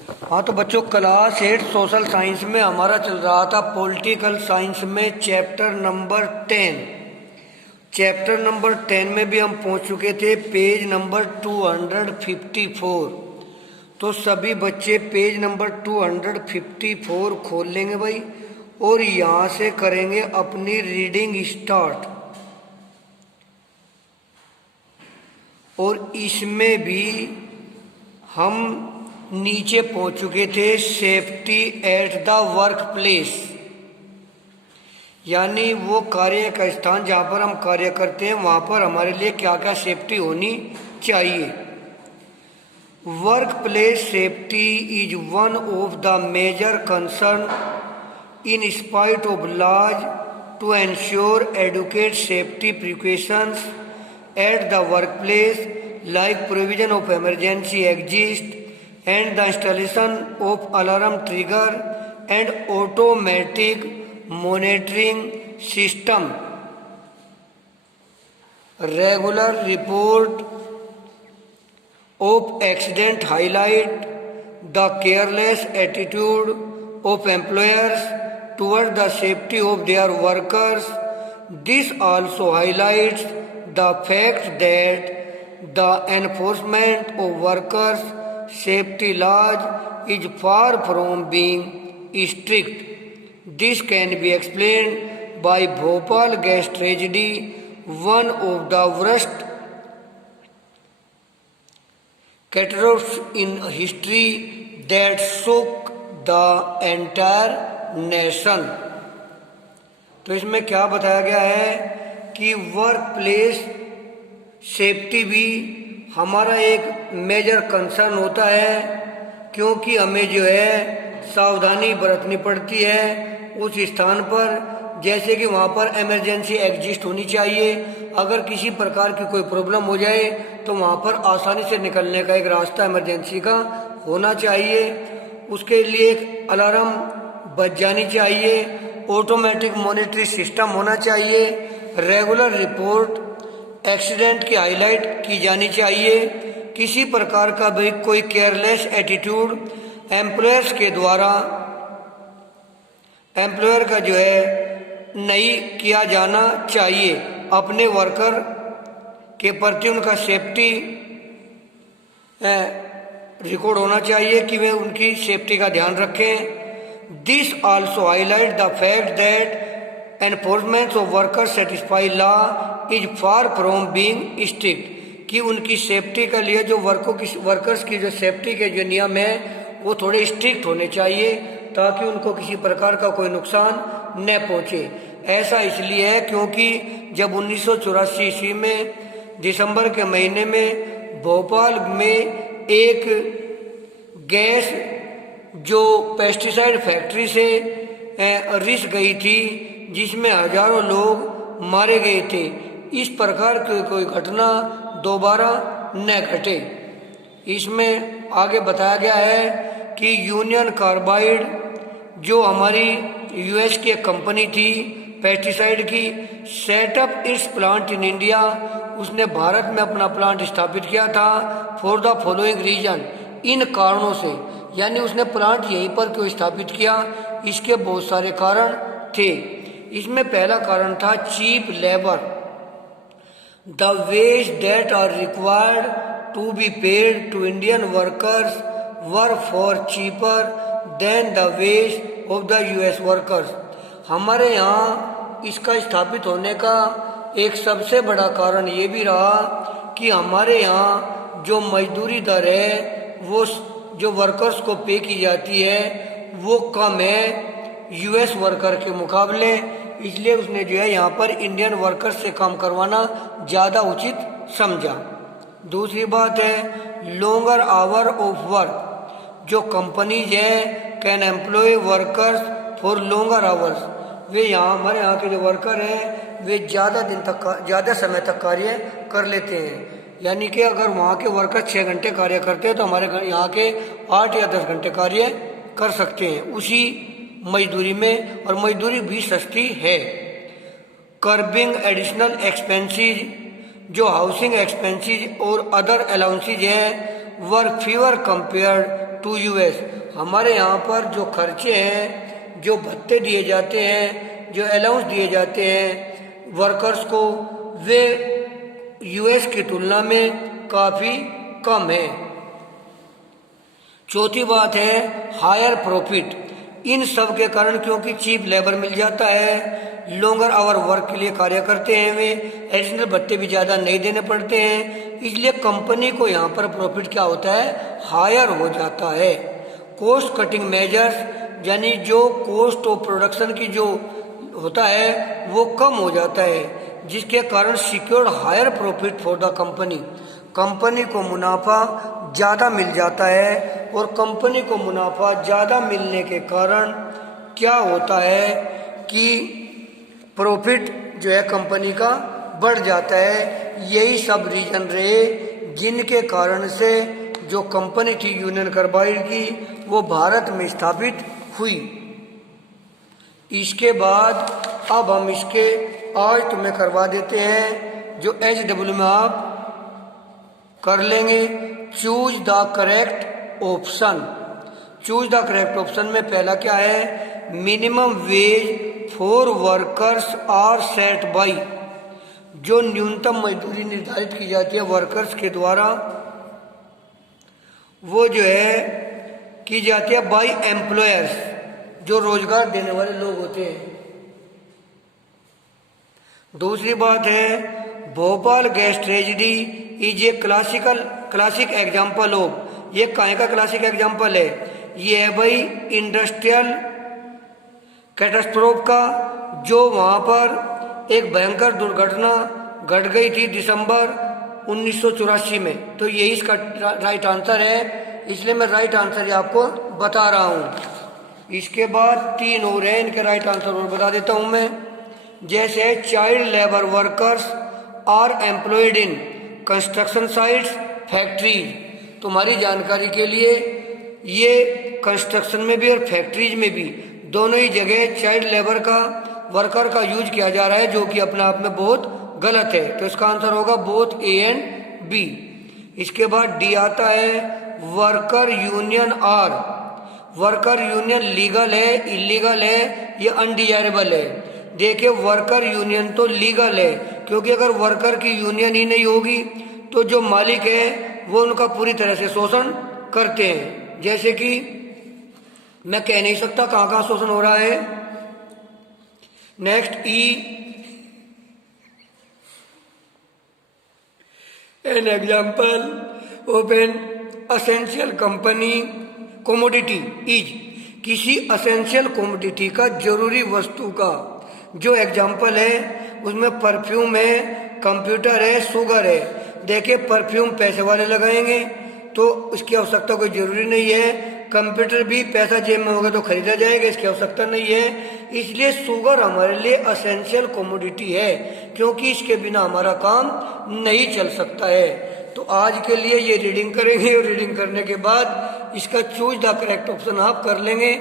हाँ तो बच्चों, क्लास 8 सोशल साइंस में हमारा चल रहा था पॉलिटिकल साइंस में चैप्टर नंबर 10 में भी हम पहुंच चुके थे पेज नंबर 254। तो सभी बच्चे पेज नंबर 254 खोल लेंगे भाई, और यहाँ से करेंगे अपनी रीडिंग स्टार्ट। और इसमें भी हम नीचे पहुंच चुके थे safety eight the work place, यानी वो कार्य का स्थान जहाँ पर हम कार्य करते हैं वहाँ पर हमारे लिए क्या क्या सेफ्टी होनी चाहिए। Work place safety is one of the major concern in spite of laws to ensure educate safety precautions at the work place like provision of emergency exit and the installation of alarm trigger and automatic monitoring system. Regular report of accident highlight the careless attitude of employers toward the safety of their workers. This also highlights the fact that the enforcement of workers' safety laws is far from being strict. This can be explained by Bhopal gas tragedy, one of the worst catastrophes in history that shook the entire nation. तो इसमें क्या बताया गया है कि work place safety भी हमारा एक मेजर कंसर्न होता है, क्योंकि हमें जो है सावधानी बरतनी पड़ती है उस स्थान पर, जैसे कि वहाँ पर इमरजेंसी एग्जिस्ट होनी चाहिए। अगर किसी प्रकार की कोई प्रॉब्लम हो जाए तो वहाँ पर आसानी से निकलने का एक रास्ता इमरजेंसी का होना चाहिए। उसके लिए एक अलार्म बज जानी चाहिए, ऑटोमेटिक मॉनिटरिंग सिस्टम होना चाहिए, रेगुलर रिपोर्ट एक्सीडेंट की हाईलाइट की जानी चाहिए। किसी प्रकार का भी कोई केयरलेस एटीट्यूड एम्प्लॉयर्स के द्वारा एम्प्लॉयर का जो है नहीं किया जाना चाहिए। अपने वर्कर के प्रति उनका सेफ्टी रिकॉर्ड होना चाहिए कि वे उनकी सेफ्टी का ध्यान रखें। This also highlight the fact that enforcement of worker satisfy law is far from being strict, कि उनकी सेफ्टी के लिए जो वर्कर्स की जो सेफ्टी के जो नियम है वो थोड़े स्ट्रिक्ट होने चाहिए, ताकि उनको किसी प्रकार का कोई नुकसान न पहुंचे। ऐसा इसलिए है क्योंकि जब 1984 ईस्वी में दिसंबर के महीने में भोपाल में एक गैस जो पेस्टिसाइड फैक्ट्री से रिस गई थी, जिसमें हजारों लोग मारे गए थे, इस प्रकार की कोई घटना दोबारा न घटे। इसमें आगे बताया गया है कि यूनियन कार्बाइड जो हमारी यूएस की एक कंपनी थी पेस्टिसाइड की, setup it's plant in India, उसने भारत में अपना प्लांट स्थापित किया था फॉर द फॉलोइंग रीजन, इन कारणों से। यानी उसने प्लांट यहीं पर क्यों स्थापित किया, इसके बहुत सारे कारण थे। इसमें पहला कारण था cheap labour, the wage that are required to be paid to Indian workers were far cheaper than the wage of the US workers. हमारे यहाँ इसका स्थापित होने का एक सबसे बड़ा कारण ये भी रहा कि हमारे यहाँ जो मजदूरी दर है वो जो वर्कर्स को पे की जाती है वो कम है यूएस वर्कर के मुकाबले, इसलिए उसने जो है यहाँ पर इंडियन वर्कर्स से काम करवाना ज़्यादा उचित समझा। दूसरी बात है लॉन्गर आवर ऑफ वर्क, जो कंपनीज हैं can employ workers for longer hours, वे यहाँ हमारे यहाँ के जो वर्कर हैं वे ज़्यादा समय तक कार्य कर लेते हैं। यानी कि अगर वहाँ के वर्कर 6 घंटे कार्य करते हैं तो हमारे यहाँ के 8 या 10 घंटे कार्य कर सकते हैं उसी मजदूरी में, और मजदूरी भी सस्ती है। कर्बिंग एडिशनल एक्सपेंसेस, जो हाउसिंग एक्सपेंसेस और अदर अलाउंसेज हैं, वर फीवर कंपेयर्ड टू यूएस। हमारे यहाँ पर जो खर्चे हैं, जो भत्ते दिए जाते हैं, जो अलाउंस दिए जाते हैं वर्कर्स को, वे यूएस की तुलना में काफ़ी कम है। चौथी बात है हायर प्रॉफिट। इन सब के कारण क्योंकि चीप लेबर मिल जाता है, लॉन्गर आवर वर्क के लिए कार्य करते हैं वे, एडिशनल भत्ते भी ज़्यादा नहीं देने पड़ते हैं, इसलिए कंपनी को यहाँ पर प्रॉफिट क्या होता है, हायर हो जाता है। कॉस्ट कटिंग मेजर्स, यानी जो कॉस्ट ऑफ प्रोडक्शन की जो होता है वो कम हो जाता है, जिसके कारण secured higher profit for the company. Company को मुनाफा ज़्यादा मिल जाता है, और कंपनी को मुनाफा ज़्यादा मिलने के कारण क्या होता है कि प्रॉफिट जो है कंपनी का बढ़ जाता है। यही सब रीजन रहे जिनके कारण से जो कंपनी थी यूनियन कार्बाइड की वो भारत में स्थापित हुई। इसके बाद अब हम इसके आज तुम्हें करवा देते हैं, जो HW में आप कर लेंगे, choose the correct option. Choose the correct option में पहला क्या है, minimum wage for workers are set by. जो न्यूनतम मजदूरी निर्धारित की जाती है वर्कर्स के द्वारा, वो जो है की जाती है बाई एम्प्लॉयर्स, जो रोजगार देने वाले लोग होते हैं। दूसरी बात है Bhopal gas tragedy is a classic example of. ये काहे का क्लासिक एग्जाम्पल है, ये है भाई इंडस्ट्रियल कैटास्ट्रोफ का, जो वहाँ पर एक भयंकर दुर्घटना घट गई थी दिसंबर 1984 में। तो यही इसका राइट आंसर है, इसलिए मैं राइट आंसर ये आपको बता रहा हूँ। इसके बाद 3 और हैं, इनके राइट आंसर और बता देता हूँ मैं। जैसे child labour workers are employed in construction sites, factories. तुम्हारी जानकारी के लिए ये कंस्ट्रक्शन में भी और फैक्ट्रीज में भी दोनों ही जगह चाइल्ड लेबर का वर्कर का यूज किया जा रहा है, जो कि अपने आप में बहुत गलत है। तो इसका आंसर होगा बोथ ए एंड बी। इसके बाद डी आता है worker union are. Worker union legal है, इलीगल है, ये अनडिजायरेबल है। देखिए वर्कर यूनियन तो लीगल है, क्योंकि अगर वर्कर की यूनियन ही नहीं होगी तो जो मालिक है वो उनका पूरी तरह से शोषण करते हैं। जैसे कि मैं कह नहीं सकता कहाँ कहाँ शोषण हो रहा है। Next E, an example of N essential company commodity is. किसी असेंशियल कमोडिटी का, जरूरी वस्तु का जो एग्जाम्पल है उसमें परफ्यूम है, कंप्यूटर है, शुगर है। देखिए परफ्यूम पैसे वाले लगाएंगे तो इसकी आवश्यकता कोई जरूरी नहीं है, कंप्यूटर भी पैसा जेब में होगा तो खरीदा जाएगा, इसकी आवश्यकता नहीं है। इसलिए शुगर हमारे लिए असेंशियल कमोडिटी है, क्योंकि इसके बिना हमारा काम नहीं चल सकता है। तो आज के लिए ये रीडिंग करेंगे, और रीडिंग करने के बाद इसका चूज द करेक्ट ऑप्शन आप कर लेंगे।